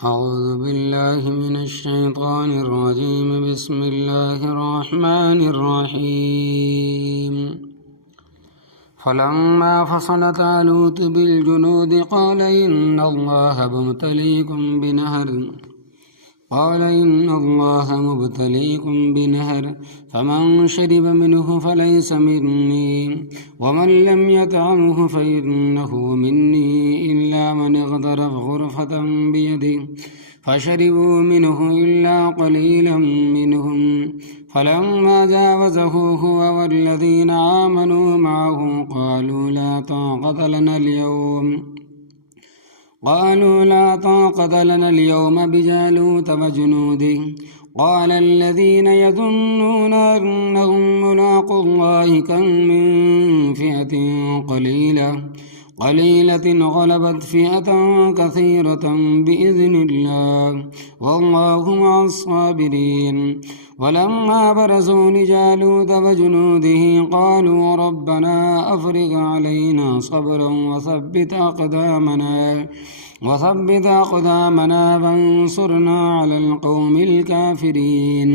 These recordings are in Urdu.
أعوذ بالله من الشيطان الرجيم. بسم الله الرحمن الرحيم. فلما فصل طالوت بالجنود قال إن الله مبتليكم بنهر فمن شرب منه فليس مني ومن لم يطعمه فإنه مني إلا من اغترف غرفة بيده فشربوا منه إلا قليلا منهم فلما جاوزه هو والذين آمنوا معه قالوا لا طاقة لنا اليوم بجالوت وجنوده قال الذين يظنون أنهم ملاقو الله كم من فئة قليلة غلبت فئة كثيرة بإذن الله والله مع الصابرين. ولما برزوا لجالوت وجنوده قالوا ربنا أفرغ علينا صبرا وثبت أقدامنا وانصرنا على القوم الكافرين.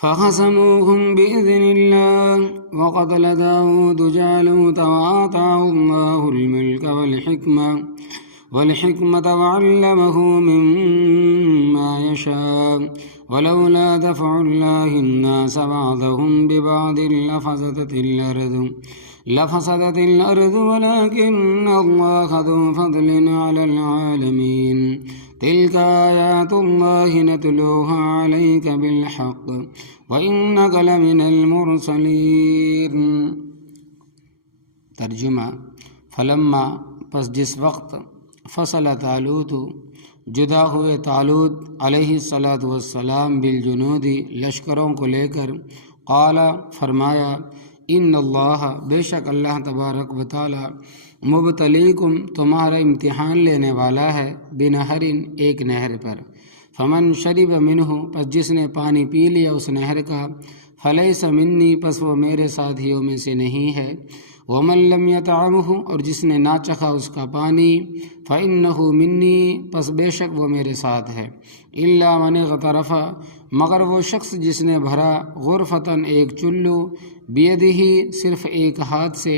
فخصموهم بإذن الله وقتل داود جالوت وآتاه الله الملك والحكمة وعلمه مما يشاء ولولا دفع الله الناس بعضهم ببعض لفسدت الأرض ولكن الله ذو فضل على العالمين. تلك آيات الله نتلوها عليك بالحق وإنك لمن المرسلين. ترجمہ: فلما پس جس وقت فصل طالوت جدا ہوئے طالوت علیہ السلام بالجنود لشکروں کو لے کر، قال فرمایا، ان اللہ بے شک اللہ تبارک و تعالی مبتلیکم تمہارا امتحان لینے والا ہے بنہرن ایک نہر پر، فمن شرب منہ پس جس نے پانی پی لیا اس نہر کا، فلیس منی پس وہ میرے ساتھیوں میں سے نہیں ہے، ومن لم یطعمہ اور جس نے نہ چکھا اس کا پانی، فإنہ منی پس بے شک وہ میرے ساتھ ہے، الا من اغترف مگر وہ شخص جس نے بھرا غرفتن ایک چلو، بیدہ صرف ایک ہاتھ سے،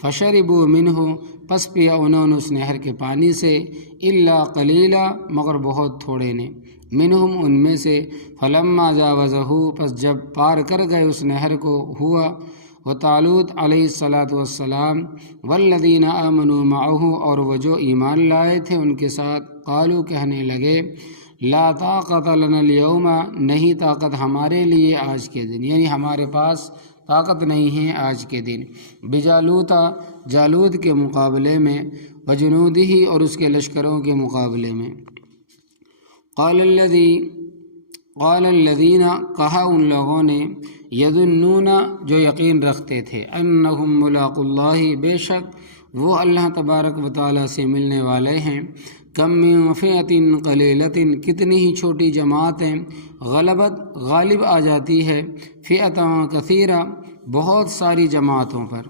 فشربوا منہ پس پیا انہوں نے اس نہر کے پانی سے، الا قلیلا مگر بہت تھوڑے نے، منہم ان میں سے، فلما جاوزہ پس جب پار کر گئے اس نہر کو، ہوا و طالوت علیہ السلام والذین آمنوا معہ اور وہ جو ایمان لائے تھے ان کے ساتھ، قالوا کہنے لگے، لا طاقت لنا اليوم نہیں طاقت ہمارے لیے آج کے دن، یعنی ہمارے پاس طاقت نہیں ہے آج کے دن، بجالوت جالوت کے مقابلے میں، وجنودہ اور اس کے لشکروں کے مقابلے میں۔ قال الذین کہا ان لوگوں نے، یظنون جو یقین رکھتے تھے، انہم ملاقو اللہ بے شک وہ اللہ تبارک و تعالیٰ سے ملنے والے ہیں، کم من فئۃ قلیلۃ کتنی ہی چھوٹی جماعتیں، غلبت غالب آ جاتی ہے، فئۃ کثیرہ بہت ساری جماعتوں پر،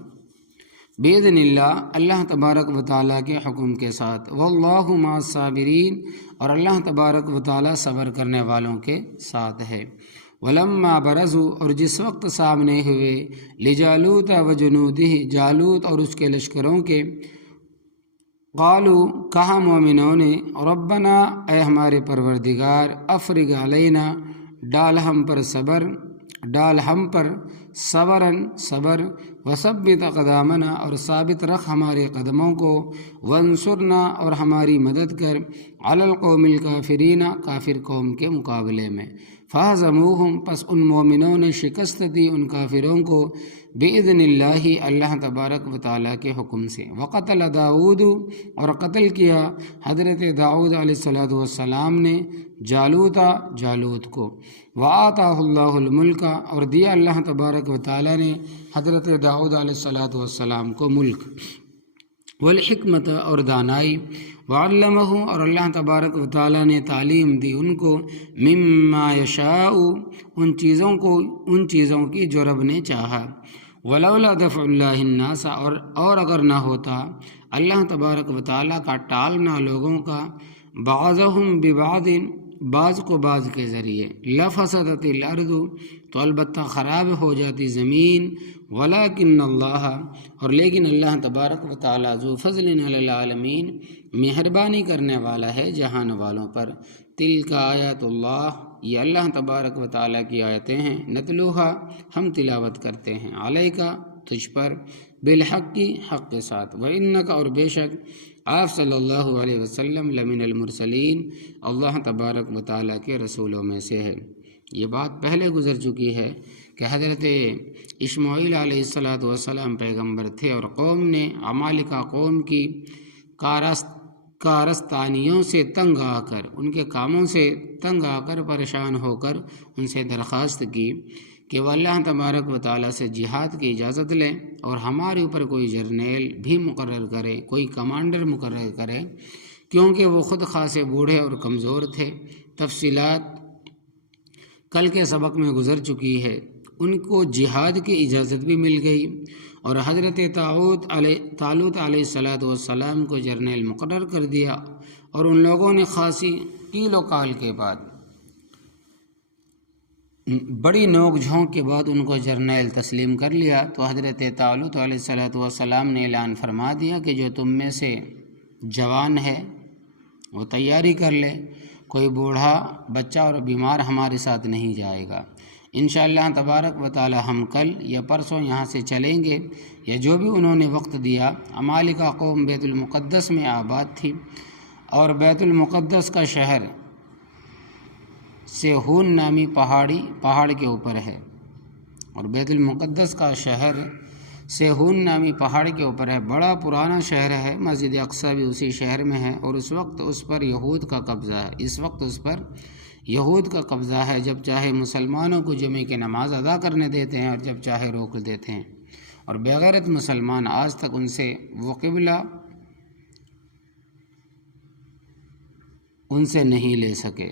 باذن اللہ اللہ تبارک و تعالیٰ کے حکم کے ساتھ، واللہ مع الصابرین اور اللہ تبارک و تعالیٰ صبر کرنے والوں کے ساتھ ہے۔ ولما برزوا اور جس وقت سامنے ہوئے، لجالوت وجنودہ جالوت اور اس کے لشکروں کے، قالوا کہا مومنوں نے، ربنا اے ہمارے پروردگار، افرغ علینا ڈال ہم پر صبراً صبر، وثبت اقدامنا اور ثابت رکھ ہمارے قدموں کو، وانصرنا اور ہماری مدد کر، علی القوم الکافرین کافر قوم کے مقابلے میں، فہزموہم پس ان مومنوں نے شکست دی ان کافروں کو، باذن اللہ اللہ تبارک و تعالیٰ کے حکم سے، وقتل داود اور قتل کیا حضرت داؤد علیہ السلام نے جالوت کو، وآتاہ اللہ الملک اور دیا اللہ تبارک و تعالیٰ نے حضرت داؤد علیہ السلام کو ملک، والحکمت اور دانائی، وعلمہ اور اللہ تبارک و تعالیٰ نے تعلیم دی ان کو، مما یشاء ان چیزوں کی جو رب نے چاہا، ولولا دفع اللہ الناس اور اگر نہ ہوتا اللہ تبارک و تعالیٰ کا ٹالنا لوگوں کا، بعضهم ببعض، بعض کو بعض کے ذریعے، لفسدت الارض، تو البتہ خراب ہو جاتی زمین، ولکن اللہ، اور لیکن اللہ تبارک و تعالیٰ ذو فضل علی العالمین، مہربانی کرنے والا ہے جہان والوں پر۔ تلک آیات اللہ، یہ اللہ تبارک و تعالیٰ کی آیتیں ہیں، نتلوہا، ہم تلاوت کرتے ہیں، علیکا، تجھ پر، بالحق کی، حق کے ساتھ، وانک، اور بے شک آپ صلی اللہ علیہ وسلم، لمن المرسلین، اللہ تبارک و تعالیٰ کے رسولوں میں سے ہے۔ یہ بات پہلے گزر چکی ہے کہ حضرت اسماعیل علیہ السلام پیغمبر تھے، اور قوم نے، عمالقہ قوم کی کارستانیوں سے تنگ آ کر، ان کے کاموں سے تنگ آ کر، پریشان ہو کر ان سے درخواست کی کہ وہ اللہ تبارک و تعالیٰ سے جہاد کی اجازت لیں اور ہمارے اوپر کوئی جرنیل بھی مقرر کرے، کوئی کمانڈر مقرر کرے، کیونکہ وہ خود خاصے بوڑھے اور کمزور تھے۔ تفصیلات کل کے سبق میں گزر چکی ہے۔ ان کو جہاد کی اجازت بھی مل گئی، اور حضرت طالوت علیہ السلام کو جرنیل مقرر کر دیا، اور ان لوگوں نے خاصی قیل و قال کے بعد، بڑی نوک جھونک کے بعد ان کو جرنیل تسلیم کر لیا۔ تو حضرت طالوت علیہ السلام نے اعلان فرما دیا کہ جو تم میں سے جوان ہے وہ تیاری کر لے، کوئی بوڑھا، بچہ اور بیمار ہمارے ساتھ نہیں جائے گا۔ انشاءاللہ تبارک و تعالی ہم کل یا پرسوں یہاں سے چلیں گے، یا جو بھی انہوں نے وقت دیا۔ عمالقہ قوم بیت المقدس میں آباد تھی، اور بیت المقدس کا شہر سیہون نامی پہاڑ کے اوپر ہے، اور بیت المقدس کا شہر سیہون نامی پہاڑ کے اوپر ہے، بڑا پرانا شہر ہے، مسجد اقصی بھی اسی شہر میں ہے، اور اس وقت اس پر یہود کا قبضہ ہے، اس وقت اس پر یہود کا قبضہ ہے۔ جب چاہے مسلمانوں کو جمعے کی نماز ادا کرنے دیتے ہیں، اور جب چاہے روک دیتے ہیں، اور بغیرت مسلمان آج تک ان سے وہ قبلہ ان سے نہیں لے سکے۔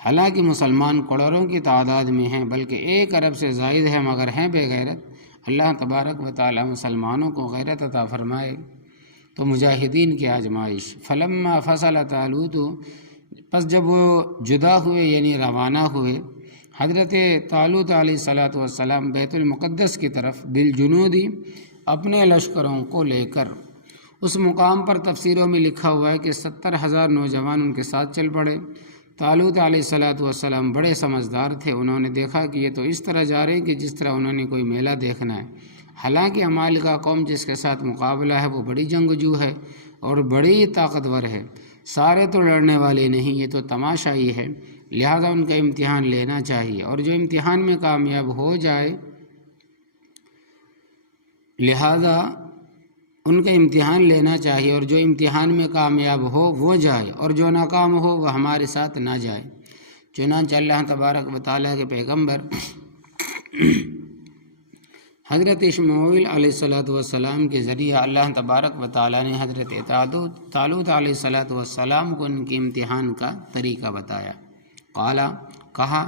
حالانکہ مسلمان کروڑوں کی تعداد میں ہیں، بلکہ 1 ارب سے زائد ہے، مگر ہیں بے غیرت۔ اللہ تبارک و تعالی مسلمانوں کو غیرت عطا فرمائے۔ تو مجاہدین کی آزمائش، فلما فصل طالوت، پس جب وہ جدا ہوئے یعنی روانہ ہوئے، حضرت طالوت علیہ السلام بیت المقدس کی طرف، بالجنودی، اپنے لشکروں کو لے کر، اس مقام پر تفسیروں میں لکھا ہوا ہے کہ 70,000 نوجوان ان کے ساتھ چل پڑے۔ طالوت علیہ السلام بڑے سمجھدار تھے، انہوں نے دیکھا کہ یہ تو اس طرح جا رہے ہیں کہ جس طرح انہوں نے کوئی میلہ دیکھنا ہے۔ حالانکہ عمالقہ قوم جس کے ساتھ مقابلہ ہے وہ بڑی جنگجو ہے اور بڑی طاقتور ہے، سارے تو لڑنے والے نہیں، یہ تو تماشائی ہے، لہذا ان کا امتحان لینا چاہیے، اور جو امتحان میں کامیاب ہو جائے، لہذا ان کا امتحان لینا چاہیے، اور جو امتحان میں کامیاب ہو وہ جائے، اور جو ناکام ہو وہ ہمارے ساتھ نہ جائے۔ چنانچہ اللہ تبارک و تعالیٰ کے پیغمبر حضرت اسماعیل علیہ السلام کے ذریعہ اللہ تبارک و تعالیٰ نے حضرت طالوت علیہ السلام کو ان کے امتحان کا طریقہ بتایا۔ کہا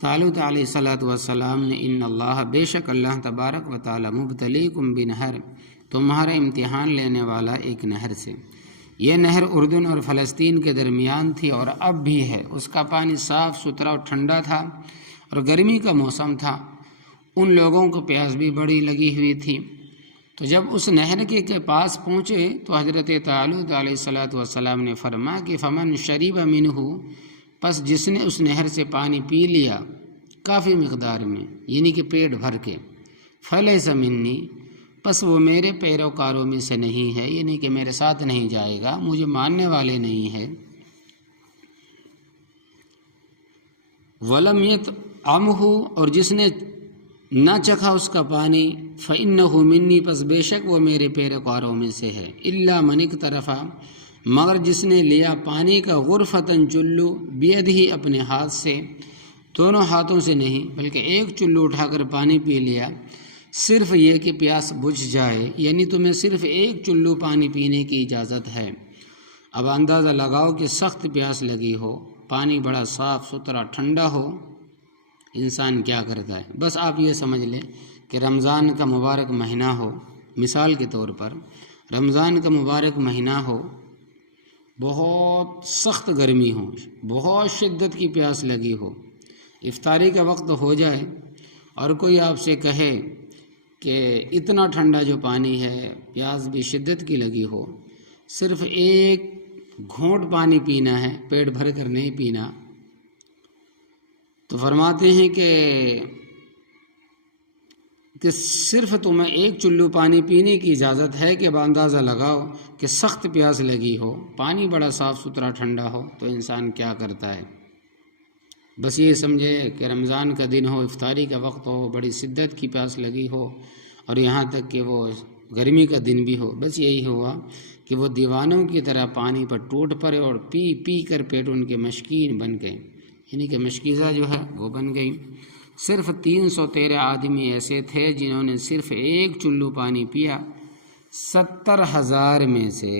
طالوت علیہ السلام نے، ان اللہ، بے شک اللہ تبارک و تعالیٰ، مبتلیکم بنہر، تمہارا امتحان لینے والا ایک نہر سے۔ یہ نہر اردن اور فلسطین کے درمیان تھی، اور اب بھی ہے۔ اس کا پانی صاف ستھرا اور ٹھنڈا تھا، اور گرمی کا موسم تھا، ان لوگوں کو پیاس بھی بڑی لگی ہوئی تھی۔ تو جب اس نہر کے پاس پہنچے تو حضرت طالوت علیہ السلام نے فرمایا کہ فمن شریب منہ، پس جس نے اس نہر سے پانی پی لیا کافی مقدار میں، یعنی کہ پیٹ بھر کے، فلیس منی، پس وہ میرے پیروکاروں میں سے نہیں ہے، یعنی کہ میرے ساتھ نہیں جائے گا، مجھے ماننے والے نہیں ہے۔ وَلَمْ يَطْعَمْهُ، اور جس نے نہ چکھا اس کا پانی، فَإِنَّهُ مِنِّي، پس بے شک وہ میرے پیروکاروں میں سے ہے۔ إِلَّا مَنِ اقْتَرَفَ، مگر جس نے لیا پانی کا غرفتاً چلو، بِيَدِهِ، اپنے ہاتھ سے، دونوں ہاتھوں سے نہیں بلکہ ایک چلو اٹھا کر پانی پی لیا، صرف یہ کہ پیاس بجھ جائے، یعنی تمہیں صرف ایک چلو پانی پینے کی اجازت ہے۔ اب اندازہ لگاؤ کہ سخت پیاس لگی ہو، پانی بڑا صاف ستھرا ٹھنڈا ہو، انسان کیا کرتا ہے؟ بس آپ یہ سمجھ لیں کہ رمضان کا مبارک مہینہ ہو، مثال کے طور پر رمضان کا مبارک مہینہ ہو، بہت سخت گرمی ہو، بہت شدت کی پیاس لگی ہو، افطاری کا وقت ہو جائے اور کوئی آپ سے کہے کہ اتنا ٹھنڈا جو پانی ہے، پیاس بھی شدت کی لگی ہو، صرف ایک گھونٹ پانی پینا ہے، پیٹ بھر کر نہیں پینا، تو فرماتے ہیں کہ صرف تمہیں ایک چلو پانی پینے کی اجازت ہے کہ اندازہ لگاؤ کہ سخت پیاس لگی ہو، پانی بڑا صاف ستھرا ٹھنڈا ہو تو انسان کیا کرتا ہے۔ بس یہ سمجھے کہ رمضان کا دن ہو، افطاری کا وقت ہو، بڑی شدت کی پیاس لگی ہو اور یہاں تک کہ وہ گرمی کا دن بھی ہو، بس یہی ہوا کہ وہ دیوانوں کی طرح پانی پر ٹوٹ پڑے اور پی پی کر پیٹ ان کے مشکین بن گئے، یعنی کہ مشکیزہ جو ہے وہ بن گئی۔ صرف 313 آدمی ایسے تھے جنہوں نے صرف ایک چلو پانی پیا، 70,000 میں سے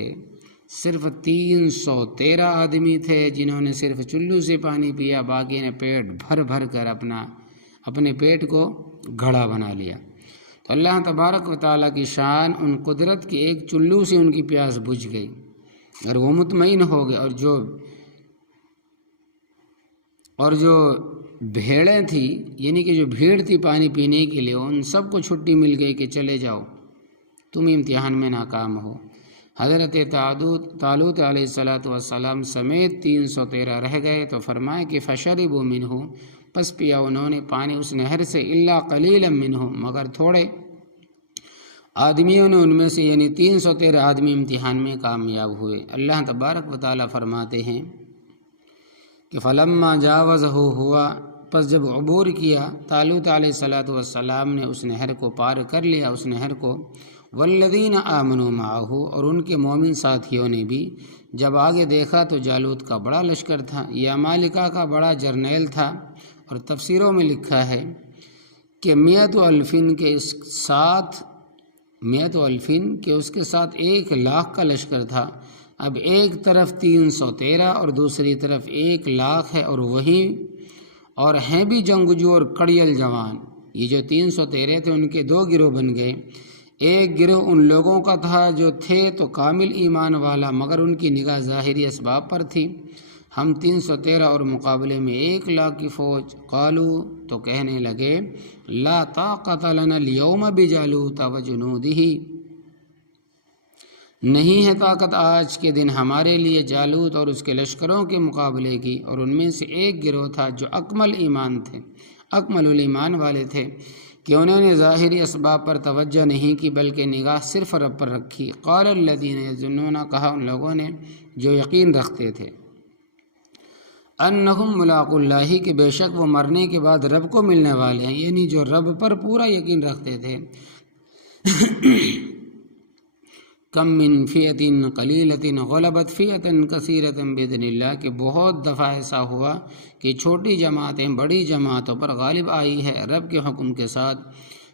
صرف 313 آدمی تھے جنہوں نے صرف چلو سے پانی پیا، باقی نے پیٹ بھر بھر کر اپنے پیٹ کو گھڑا بنا لیا۔ تو اللہ تبارک و تعالیٰ کی شان، ان قدرت کی ایک چلو سے ان کی پیاس بجھ گئی، اگر وہ مطمئن ہو گئے، اور جو بھیڑیں تھی، یعنی کہ جو بھیڑ تھی پانی پینے کے لیے، ان سب کو چھٹی مل گئی کہ چلے جاؤ، تم امتحان میں ناکام ہو۔ حضرت طالوت علیہ السلام سمیت 313 رہ گئے تو فرمائے کہ فشربوا منہ، پس پیا انہوں نے پانی اس نہر سے، الا قلیلا منہ، مگر تھوڑے آدمیوں نے ان میں سے، یعنی 313 آدمی امتحان میں کامیاب ہوئے۔ اللہ تبارک و تعالیٰ فرماتے ہیں کہ فلما جاوزہ ہوا، پس جب عبور کیا طالوت علیہ السلام نے اس نہر کو، پار کر لیا اس نہر کو، والذین آمنوا معہ، اور ان کے مومن ساتھیوں نے بھی، جب آگے دیکھا تو جالوت کا بڑا لشکر تھا، یہ امالیکا کا بڑا جرنیل تھا، اور تفسیروں میں لکھا ہے کہ 100,000 کے اس ساتھ 100,000 کے اس کے ساتھ 1,00,000 کا لشکر تھا۔ اب ایک طرف 313 اور دوسری طرف 1,00,000 ہے، اور ہیں بھی جنگجو اور کڑیل جوان۔ یہ جو 313 تھے ان کے 2 گروہ بن گئے، ایک گروہ ان لوگوں کا تھا جو تھے تو کامل ایمان والا، مگر ان کی نگاہ ظاہری اسباب پر تھی، ہم 313 اور مقابلے میں 1,00,000 کی فوج۔ قالو، تو کہنے لگے، لا طاقت لنا اليوم بجالوت وجنودہ، نہیں ہے طاقت آج کے دن ہمارے لیے جالوت اور اس کے لشکروں کے مقابلے کی۔ اور ان میں سے ایک گروہ تھا جو اکمل ایمان تھے، اکمل الایمان والے تھے، کہ انہوں نے ظاہری اسباب پر توجہ نہیں کی بلکہ نگاہ صرف رب پر رکھی۔ قال الذین یظنون، کہا ان لوگوں نے جو یقین رکھتے تھے، انہم ملاقو اللہ، کہ بے شک وہ مرنے کے بعد رب کو ملنے والے ہیں، یعنی جو رب پر پورا یقین رکھتے تھے۔ کم من فئۃ قلیلۃ غلبت فئۃ کثیرۃ باذن اللہ، کہ بہت دفعہ ایسا ہوا کہ چھوٹی جماعتیں بڑی جماعتوں پر غالب آئی ہے رب کے حکم کے ساتھ۔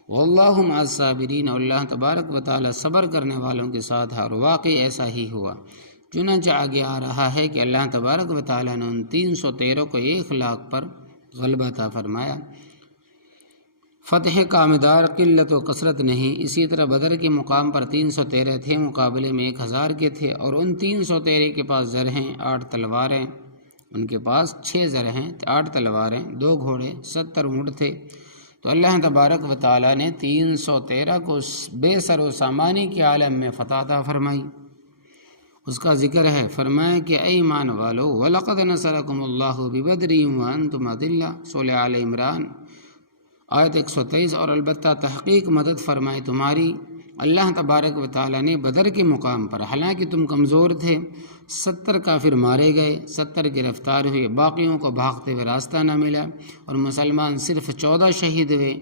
واللہ مع الصابرین، اللہ تبارک و تعالی صبر کرنے والوں کے ساتھ ہے، اور واقعی ایسا ہی ہوا۔ چنانچہ آگے آ رہا ہے کہ اللہ تبارک و تعالی نے ان 313 کو 1,00,000 پر غلبہ عطا فرمایا۔ فتح کا مدار قلت و کثرت نہیں۔ اسی طرح بدر کے مقام پر 313 تھے، مقابلے میں 1,000 کے تھے، اور ان 313 کے پاس زر ہیں، 8 تلواریں، ان کے پاس 6 زر ہیں، 8 تلواریں، 2 گھوڑے، 70 اونٹ تھے۔ تو اللہ تبارک و تعالیٰ نے 313 کو بے سر و سامانی کے عالم میں فتح عطا فرمائی۔ اس کا ذکر ہے، فرمائے کہ اے ایمان والو، وَلَقَدْ نَصَرَكُمُ اللَّهُ بِبَدْرٍ وَأَنْتُمْ أَذِلَّةٌ، سورہ آل عمران آیت 123۔ اور البتہ تحقیق مدد فرمائے تمہاری اللہ تبارک و تعالیٰ نے بدر کے مقام پر، حالانکہ تم کمزور تھے، 70 کافر مارے گئے، 70 گرفتار ہوئے، باقیوں کو بھاگتے ہوئے راستہ نہ ملا، اور مسلمان صرف 14 شہید ہوئے،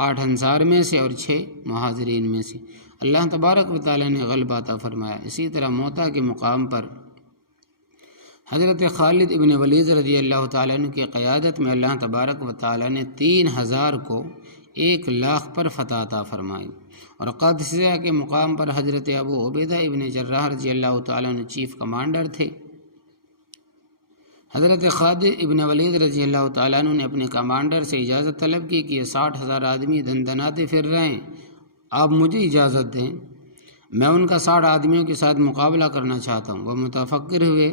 8 انصار میں سے اور 6 مہاجرین میں سے۔ اللہ تبارک و تعالیٰ نے غلبہ عطا فرمایا۔ اسی طرح موتا کے مقام پر حضرت خالد ابن ولید رضی اللہ تعالیٰ عنہ کی قیادت میں اللہ تبارک و تعالیٰ نے 3,000 کو 1,00,000 پر فتح عطا فرمائی۔ اور قادسیہ کے مقام پر حضرت ابو عبیدہ ابن جراح رضی اللہ تعالیٰ عنہ چیف کمانڈر تھے۔ حضرت خالد ابن ولید رضی اللہ تعالیٰ عنہ نے اپنے کمانڈر سے اجازت طلب کی کہ یہ 60,000 آدمی دندناتے پھر رہے ہیں، آپ مجھے اجازت دیں۔ میں ان کا 60 آدمیوں کے ساتھ مقابلہ کرنا چاہتا ہوں۔ وہ متفکر ہوئے،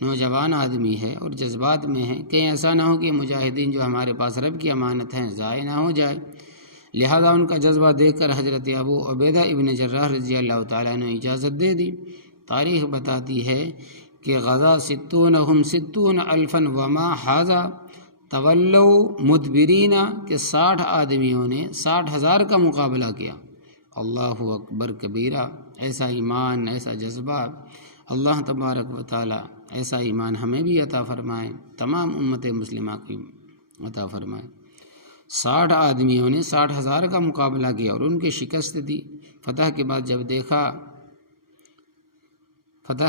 نوجوان آدمی ہے اور جذبات میں ہے، کہیں ایسا نہ ہو کہ مجاہدین جو ہمارے پاس رب کی امانت ہیں ضائع نہ ہو جائے، لہذا ان کا جذبہ دیکھ کر حضرت ابو عبیدہ ابن جراح رضی اللہ تعالیٰ نے اجازت دے دی۔ تاریخ بتاتی ہے کہ غزا ستونہم ستون الفا وما حاذا تولو مدبرین، کہ 60 آدمیوں نے 60,000 کا مقابلہ کیا۔ اللہ اکبر کبیرہ، ایسا ایمان، ایسا جذبہ، اللہ تبارک و تعالی ایسا ایمان ہمیں بھی عطا فرمائے، تمام امت مسلمہ کی عطا فرمائے۔ 60 آدمیوں نے 60,000 کا مقابلہ کیا اور ان کی شکست دی۔ فتح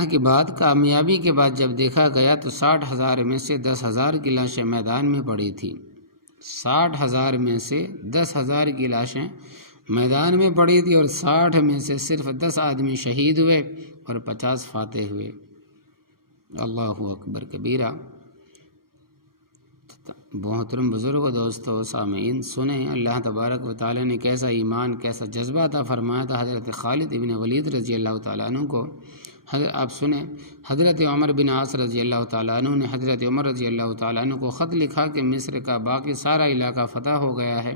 کے بعد کامیابی کے بعد جب دیکھا گیا تو 60,000 میں سے 10,000 کی لاشیں میدان میں پڑی تھیں۔ 60,000 میں سے 10,000 کی لاشیں میدان میں پڑی تھی اور 60 میں سے صرف 10 آدمی شہید ہوئے اور 50 فاتح ہوئے۔ اللہ اکبر کبیرہ۔ محترم بزرگ، دوستو، سامعین، سنیں اللہ تبارک و تعالی نے کیسا ایمان، کیسا جذبہ عطا فرمایا تھا حضرت خالد ابن ولید رضی اللہ تعالیٰ عنہ کو۔ آپ سنیں، حضرت عمر بن عاص رضی اللہ تعالیٰ عنہ نے حضرت عمر رضی اللہ تعالیٰ عنہ کو خط لکھا کہ مصر کا باقی سارا علاقہ فتح ہو گیا ہے،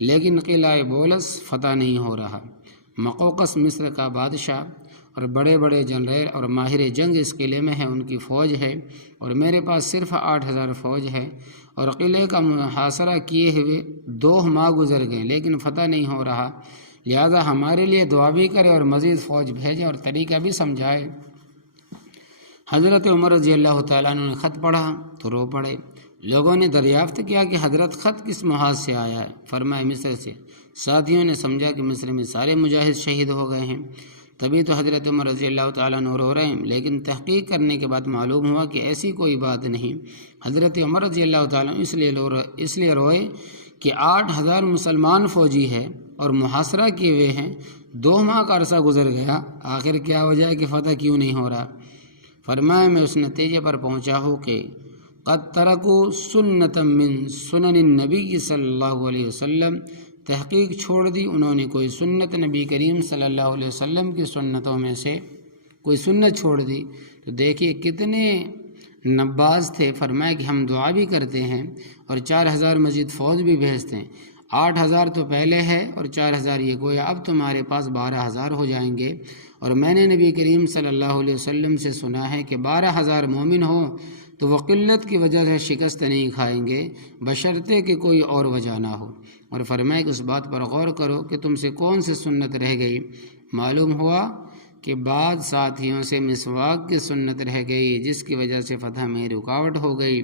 لیکن قلعہ بولس فتح نہیں ہو رہا۔ مقوقس مصر کا بادشاہ اور بڑے بڑے جنرل اور ماہر جنگ اس قلعے میں ہیں، ان کی فوج ہے اور میرے پاس صرف 8,000 فوج ہے، اور قلعے کا محاصرہ کیے ہوئے 2 ماہ گزر گئے لیکن فتح نہیں ہو رہا، لہذا ہمارے لیے دعا بھی کرے اور مزید فوج بھیجے اور طریقہ بھی سمجھائے۔ حضرت عمر رضی اللہ تعالیٰ عنہ نے خط پڑھا تو رو پڑے۔ لوگوں نے دریافت کیا کہ حضرت خط کس محاذ سے آیا ہے؟ فرمایا مصر سے۔ ساتھیوں نے سمجھا کہ مصر میں سارے مجاہد شہید ہو گئے ہیں، تبھی تو حضرت عمر رضی اللہ تعالیٰ عنہ رو رہے ہیں، لیکن تحقیق کرنے کے بعد معلوم ہوا کہ ایسی کوئی بات نہیں۔ حضرت عمر رضی اللہ تعالیٰ عنہ اس لیے روئے کہ 8,000 مسلمان فوجی ہے اور محاصرہ کیے ہوئے ہیں، 2 ماہ کا عرصہ گزر گیا، آخر کیا وجہ ہے کہ فتح کیوں نہیں ہو رہا؟ فرمایا میں اس نتیجے پر پہنچا ہوں کہ قد ترکوا سنتا من سنن النبی صلی اللہ علیہ وسلم، تحقیق چھوڑ دی انہوں نے کوئی سنت نبی کریم صلی اللہ علیہ وسلم کی سنتوں میں سے کوئی سنت چھوڑ دی۔ تو دیکھیے کتنے نباز تھے۔ فرمایا کہ ہم دعا بھی کرتے ہیں اور 4,000 مزید فوج بھی بھیجتے ہیں۔ 8,000 تو پہلے ہے اور 4,000 یہ گویا اب تمہارے پاس 12,000 ہو جائیں گے، اور میں نے نبی کریم صلی اللہ علیہ وسلم سے سنا ہے کہ 12,000 مومن ہوں تو وہ قلت کی وجہ سے شکست نہیں کھائیں گے بشرطے کہ کوئی اور وجہ نہ ہو۔ اور فرمایا کہ اس بات پر غور کرو کہ تم سے کون سی سنت رہ گئی؟ معلوم ہوا کہ بعض ساتھیوں سے مسواک کی سنت رہ گئی جس کی وجہ سے فتح میں رکاوٹ ہو گئی۔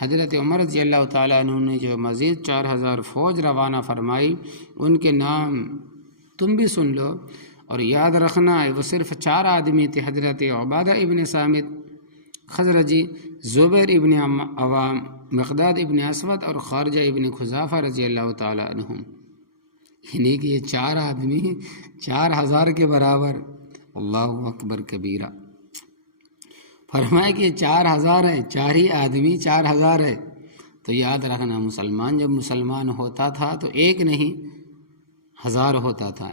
حضرت عمر رضی اللہ تعالیٰ عنہ نے جو مزید 4,000 فوج روانہ فرمائی ان کے نام تم بھی سن لو اور یاد رکھنا وہ صرف 4 آدمی تھے، حضرت عبادہ ابن صامت خزرجی، زبیر ابن عوام، مقداد ابن اسود اور خارجہ ابن خزافہ رضی اللہ تعالیٰ عنہم، یعنی کہ یہ 4 آدمی 4,000 کے برابر۔ اللہ اکبر کبیرہ۔ فرمایا کہ 4,000 ہے، 4 ہی آدمی 4,000 ہے۔ تو یاد رکھنا مسلمان جب مسلمان ہوتا تھا تو 1 نہیں 1000 ہوتا تھا،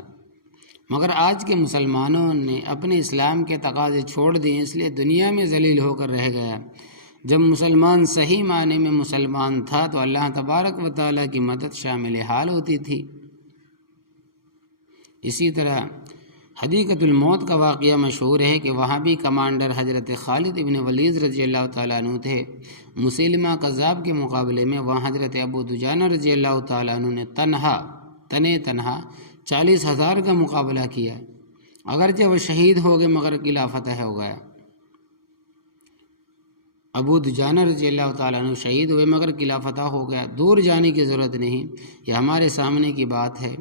مگر آج کے مسلمانوں نے اپنے اسلام کے تقاضے چھوڑ دیے، اس لیے دنیا میں ذلیل ہو کر رہ گیا۔ جب مسلمان صحیح معنی میں مسلمان تھا تو اللہ تبارک و تعالیٰ کی مدد شامل حال ہوتی تھی۔ اسی طرح حدیقۃ الموت کا واقعہ مشہور ہے کہ وہاں بھی کمانڈر حضرت خالد ابن ولید رضی اللہ تعالیٰ عنہ تھے۔ مسیلمہ کذاب کے مقابلے میں وہاں حضرت ابو دجانہ رضی اللہ تعالیٰ عنہ نے تنہا 40,000 کا مقابلہ کیا، اگرچہ وہ شہید ہو گئے مگر قلعہ فتح ہو گیا۔ ابو دجانہ رضی اللہ تعالیٰ عنہ شہید ہوئے مگر قلعہ فتح ہو گیا۔ دور جانے کی ضرورت نہیں، یہ ہمارے سامنے کی بات ہے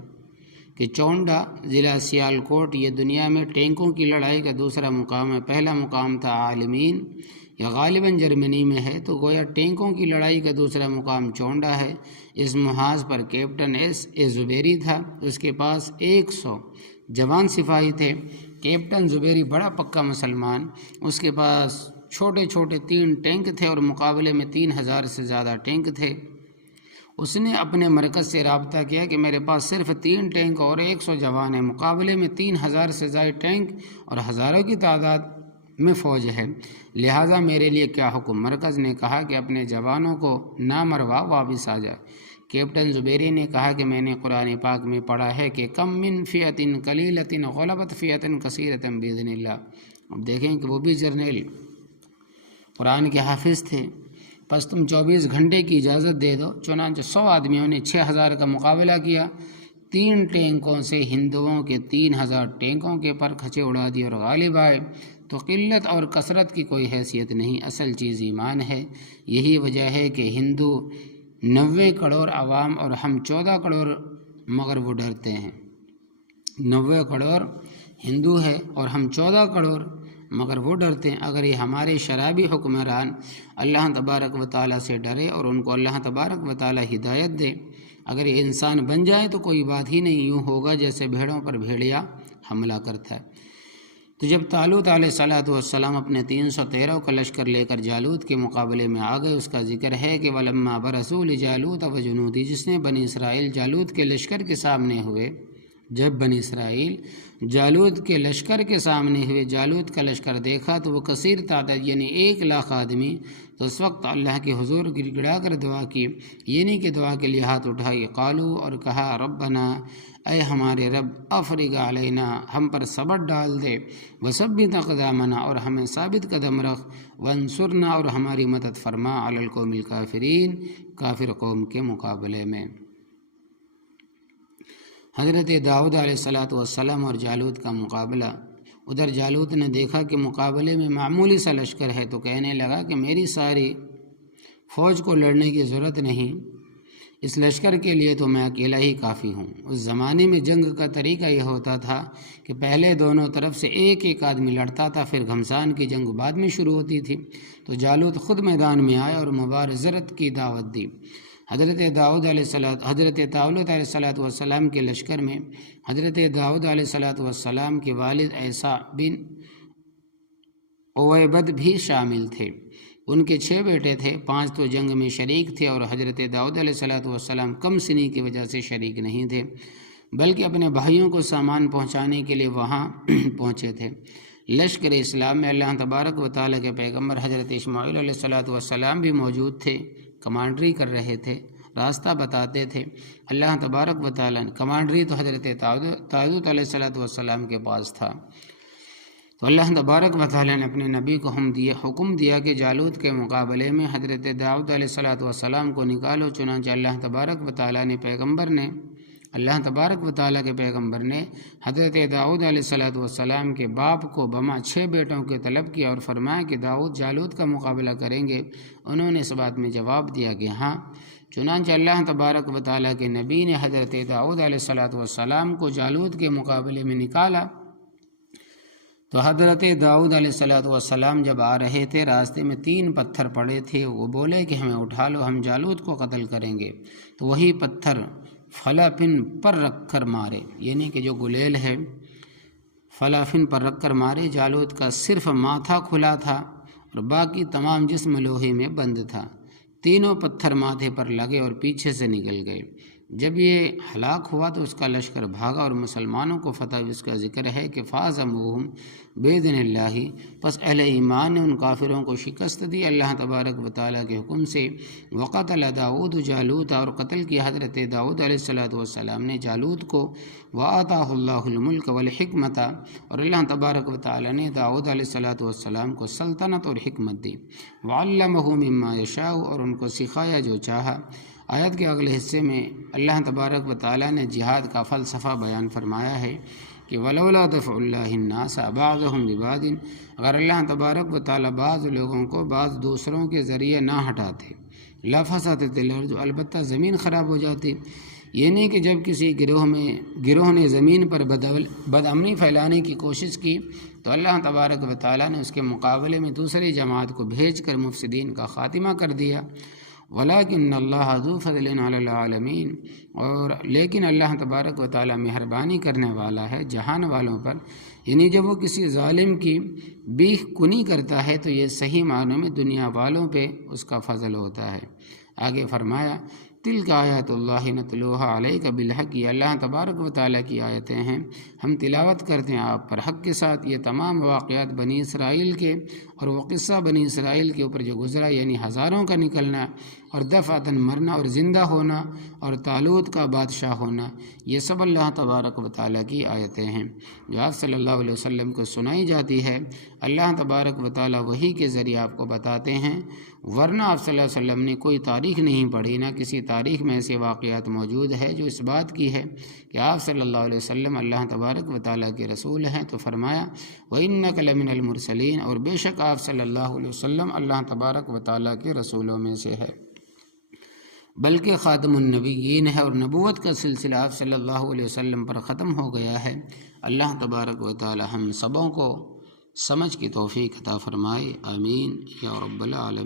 کہ چونڈا ضلع سیالکوٹ یہ دنیا میں ٹینکوں کی لڑائی کا دوسرا مقام ہے۔ پہلا مقام تھا عالمین، یہ غالباً جرمنی میں ہے، تو گویا ٹینکوں کی لڑائی کا دوسرا مقام چونڈا ہے۔ اس محاذ پر کیپٹن اے زبیری تھا، اس کے پاس 100 جوان سپاہی تھے۔ کیپٹن زبیری بڑا پکا مسلمان، اس کے پاس چھوٹے چھوٹے 3 ٹینک تھے اور مقابلے میں 3,000 سے زیادہ ٹینک تھے۔ اس نے اپنے مرکز سے رابطہ کیا کہ میرے پاس صرف 3 ٹینک اور 100 جوان ہیں، مقابلے میں 3000 سے زائد ٹینک اور ہزاروں کی تعداد میں فوج ہے، لہٰذا میرے لیے کیا حکم؟ مرکز نے کہا کہ اپنے جوانوں کو نہ مروا، واپس آ جا۔ کیپٹن زبیری نے کہا کہ میں نے قرآن پاک میں پڑھا ہے کہ کم من فئۃ قلیلۃ غلبت فئۃ کثیرۃ باذن اللہ۔ اب دیکھیں کہ وہ بھی جرنیل قرآن کے حافظ تھے، بس تم 24 گھنٹے کی اجازت دے دو۔ چنانچہ 100 آدمیوں نے 6000 کا مقابلہ کیا، 3 ٹینکوں سے ہندوؤں کے 3000 ٹینکوں کے پر کھچے اڑا دی اور غالب آئے۔ تو قلت اور کثرت کی کوئی حیثیت نہیں، اصل چیز ایمان ہے۔ یہی وجہ ہے کہ ہندو 90 کروڑ عوام اور ہم 14 کروڑ مگر وہ ڈرتے ہیں۔ 90 کروڑ ہندو ہے اور ہم 14 کروڑ مگر وہ ڈرتے ہیں۔ اگر یہ ہمارے شرابی حکمران اللہ تبارک و تعالیٰ سے ڈرے اور ان کو اللہ تبارک و تعالیٰ ہدایت دے، اگر یہ انسان بن جائے تو کوئی بات ہی نہیں، یوں ہوگا جیسے بھیڑوں پر بھیڑیا حملہ کرتا ہے۔ تو جب طالوت علیہ السلام اپنے 313 کا لشکر لے کر جالوت کے مقابلے میں آ گئے، اس کا ذکر ہے کہ وَلَمَّا بَرَزُوا لِجَالُوتَ وَجُنُودِهِ، جس نے بنی اسرائیل جالوت کے لشکر کے سامنے ہوئے، جب بنی اسرائیل جالوت کے لشکر کے سامنے ہوئے، جالوت کا لشکر دیکھا تو وہ کثیر تعداد یعنی 1,00,000 آدمی، تو اس وقت اللہ کے حضور گڑ گڑا کر دعا کی، یعنی کہ دعا کے لیے ہاتھ اٹھائی، قالو اور کہا ربنا، اے ہمارے رب، افرغ علینا، ہم پر صبر ڈال دے، وثبت اقدامنا، اور ہمیں ثابت قدم رکھ، وانصرنا، اور ہماری مدد فرما، علی القوم الکافرین، کافر قوم کے مقابلے میں۔ حضرت داؤد علیہ السلام اور جالوت کا مقابلہ۔ ادھر جالوت نے دیکھا کہ مقابلے میں معمولی سا لشکر ہے، تو کہنے لگا کہ میری ساری فوج کو لڑنے کی ضرورت نہیں، اس لشکر کے لیے تو میں اکیلا ہی کافی ہوں۔ اس زمانے میں جنگ کا طریقہ یہ ہوتا تھا کہ پہلے دونوں طرف سے ایک ایک آدمی لڑتا تھا، پھر گھمسان کی جنگ بعد میں شروع ہوتی تھی۔ تو جالوت خود میدان میں آیا اور مبارزت کی دعوت دی۔ حضرت طالوت علیہ السلام کے لشکر میں حضرت داؤد علیہ السلام کے والد عیسیٰ بن اویبد بھی شامل تھے۔ ان کے 6 بیٹے تھے، 5 تو جنگ میں شریک تھے، اور حضرت داؤد علیہ السلام کم سنی کی وجہ سے شریک نہیں تھے، بلکہ اپنے بھائیوں کو سامان پہنچانے کے لیے وہاں پہنچے تھے۔ لشکر اسلام میں اللہ تبارک و تعالیٰ کے پیغمبر حضرت اسماعیل علیہ السلام بھی موجود تھے، کمانڈری کر رہے تھے، راستہ بتاتے تھے۔ اللہ تبارک و تعالیٰ نے کمانڈری تو حضرت طالوت علیہ السلام کے پاس تھا، تو اللہ تبارک و تعالیٰ نے اپنے نبی کو حکم دیا کہ جالوت کے مقابلے میں حضرت داؤد علیہ السلام کو نکالو۔ چنانچہ اللہ تبارک و تعالیٰ کے پیغمبر نے حضرت داؤد علیہ السلام کے باپ کو بما 6 بیٹوں کے طلب کیا اور فرمایا کہ داؤد جالوت کا مقابلہ کریں گے۔ انہوں نے اس بات میں جواب دیا کہ ہاں۔ چنانچہ اللہ تبارک و تعالیٰ کے نبی نے حضرت داؤد علیہ السلام کو جالوت کے مقابلے میں نکالا۔ تو حضرت داؤد علیہ السلام جب آ رہے تھے، راستے میں 3 پتھر پڑے تھے، وہ بولے کہ ہمیں اٹھا لو، ہم جالوت کو قتل کریں گے۔ تو وہی پتھر فلافن پر رکھ کر مارے، یعنی کہ جو گلیل ہے فلافن پر رکھ کر مارے۔ جالوت کا صرف ماتھا کھلا تھا اور باقی تمام جسم لوہے میں بند تھا۔ تینوں پتھر ماتھے پر لگے اور پیچھے سے نکل گئے۔ جب یہ ہلاک ہوا تو اس کا لشکر بھاگا اور مسلمانوں کو فتح۔ اس کا ذکر ہے کہ فازموہم باذن اللہ، پس اہل ایمان نے ان کافروں کو شکست دی اللہ تبارک و تعالیٰ کے حکم سے۔ وقتل داؤد جالوت، اور قتل کیا حضرت داؤد علیہ السلام نے جالوت کو۔ وآتاہ اللہ الملک والحکمت، اور اللہ تبارک و تعالیٰ نے داؤد علیہ السلام کو سلطنت اور حکمت دی۔ وعلمہ مما یشاء، اور ان کو سکھایا جو چاہا۔ آیت کے اگلے حصے میں اللہ تبارک و تعالیٰ نے جہاد کا فلسفہ بیان فرمایا ہے کہ وَلَوْلَا دَفْعُ اللَّهِ النَّاسَ بَعْضَهُمْ بِبَعْضٍ، اگر اللہ تبارک و تعالیٰ بعض لوگوں کو بعض دوسروں کے ذریعے نہ ہٹاتے، لَفَسَدَتِ الْأَرْضُ، البتہ زمین خراب ہو جاتی۔ یعنی کہ جب کسی گروہ نے زمین پر بدامنی پھیلانے کی کوشش کی تو اللہ تبارک و تعالیٰ نے اس کے مقابلے میں دوسری جماعت کو بھیج کر مفسدین کا خاتمہ کر دیا۔ وَلَكِنَّ اللَّهَ ذُو فَضْلٍ عَلَى الْعَالَمِينَ، اور لیکن اللہ تبارک و تعالیٰ مہربانی کرنے والا ہے جہان والوں پر۔ یعنی جب وہ کسی ظالم کی بیخ کنی کرتا ہے تو یہ صحیح معنوں میں دنیا والوں پہ اس کا فضل ہوتا ہے۔ آگے فرمایا تلک آیات اللہ نتلوہا علیک بالحق، یہ اللہ تبارک و تعالیٰ کی آیتیں ہیں، ہم تلاوت کرتے ہیں آپ پر حق کے ساتھ۔ یہ تمام واقعات بنی اسرائیل کے اور وہ قصہ بنی اسرائیل کے اوپر جو گزرا، یعنی ہزاروں کا نکلنا اور دفعتاً مرنا اور زندہ ہونا اور طالوت کا بادشاہ ہونا، یہ سب اللہ تبارک و تعالیٰ کی آیتیں ہیں جو آپ صلی اللہ علیہ وسلم کو سنائی جاتی ہے۔ اللہ تبارک و تعالیٰ وحی کے ذریعے آپ کو بتاتے ہیں، ورنہ آپ صلی اللہ علیہ وسلم نے کوئی تاریخ نہیں پڑھی، نہ کسی تاریخ میں ایسے واقعات موجود ہے جو اس بات کی ہے کہ آپ صلی اللہ علیہ وسلم اللہ تبارک و تعالیٰ کے رسول ہیں۔ تو فرمایا وَإِنَّكَ لَمِنَ الْمُرْسَلِينَ، اور بے شک آپ صلی اللہ علیہ وسلم اللہ تبارک و تعالیٰ کے رسولوں میں سے ہے، بلکہ خاتم النبیین ہے، اور نبوت کا سلسلہ آپ صلی اللہ علیہ وسلم پر ختم ہو گیا ہے۔ اللہ تبارک و تعالیٰ ہم سبوں کو سمجھ کی توفیق عطا فرمائے، آمین یا رب العالمین۔